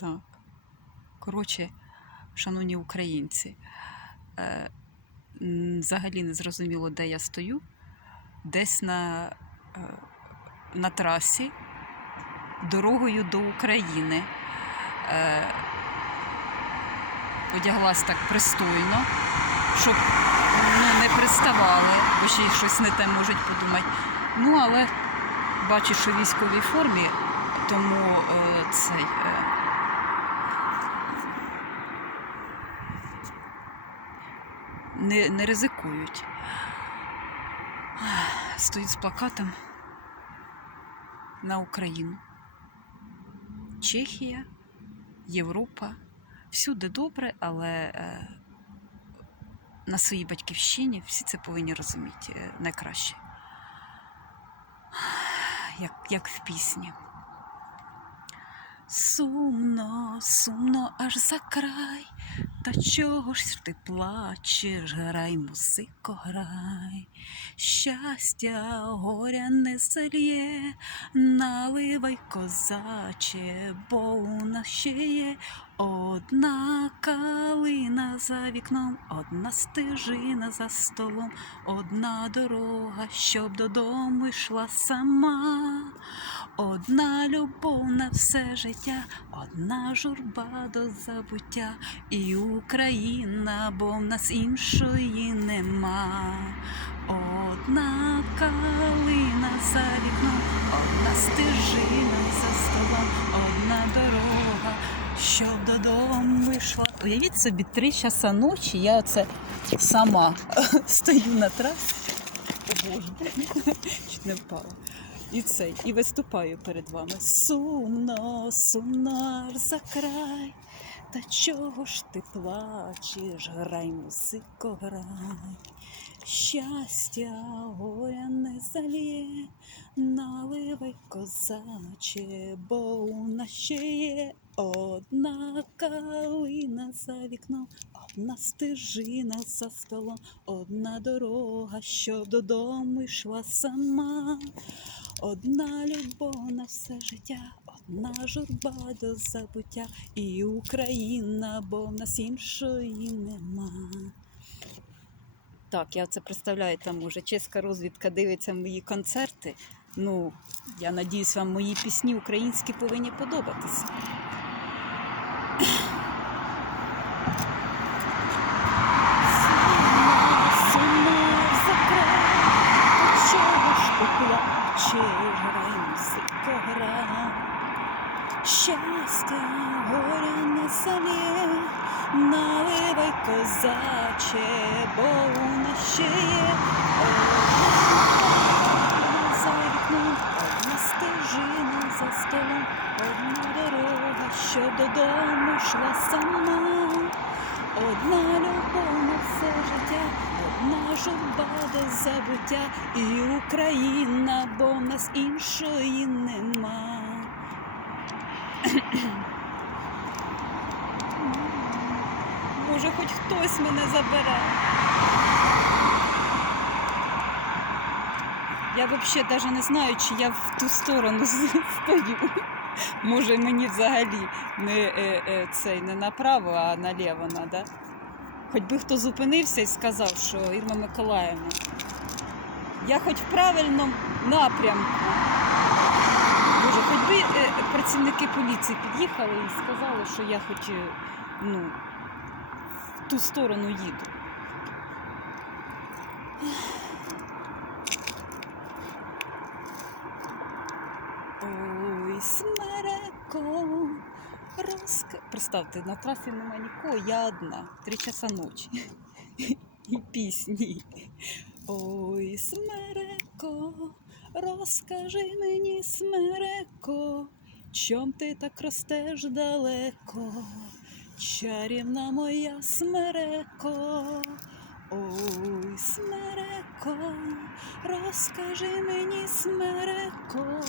Так. Коротше, шановні українці, е, взагалі не зрозуміло, де я стою. Десь на, е, на трасі дорогою до України. Е, одяглась так пристойно, щоб ну, не приставали, бо ще й щось не те можуть подумати. Ну, але бачу, що в військовій формі, тому е, цей. Е, не, не ризикують. Стоїть з плакатом на Україну. Чехія, Європа. Всюди добре, але е, на своїй батьківщині всі це повинні розуміти е, найкраще. Як, як в пісні. Сумно, сумно аж за край. Та чого ж ти плачеш, грай, музико, грай. Щастя, горя не зальє, наливай козаче, бо у нас ще є одна калина за вікном, одна стежина за столом, одна дорога, щоб додому йшла сама. Одна любов на все життя, одна журба до забуття, і Україна, бо в нас іншої нема. Одна калина за вікном, одна стежина за столом, одна дорога, щоб додому вийшла. Уявіть собі, три часа ночі я оце сама стою на трасі. О Боже, чуть не впала. І цей, і виступаю перед вами. Сумно, сумно за край. Та чого ж ти плачеш? Грай, музико, грай. Щастя, горя не залє, наливай козаче, бо у нас ще є одна калина за вікном, одна стежина за столом, одна дорога, що додому йшла сама. Одна любов на все життя, одна журба до забуття, і Україна, бо в нас іншої нема. Так, я це представляю, там уже чеська розвідка дивиться мої концерти. Ну, я надіюсь, вам мої пісні українські повинні подобатися. Музико, грай. Щастя, горя не залє, наливай козаче, бо у нас ще є одна за вікном, одна стежина за столом, одна що додому йшла сама. Одна любов на все життя, одна журба до забуття, і Україна, бо в нас іншої нема. Може, хоч хтось мене забере. Я взагалі навіть не знаю, чи я в ту сторону стою. Може, мені взагалі не, е, е, цей, не направо, а наліво треба. Хоч би хто зупинився і сказав, що Ірма Миколаївна, я хоч в правильному напрямку. Боже, хоч би е, працівники поліції під'їхали і сказали, що я хоч ну, в ту сторону їду. Представте, на трасі немає нікого, я одна. Три часа ночі. І пісні. Ой, смереко, розкажи мені, смереко, чом ти так ростеш далеко? Чарівна моя смереко. Ой, смереко, розкажи мені, смереко,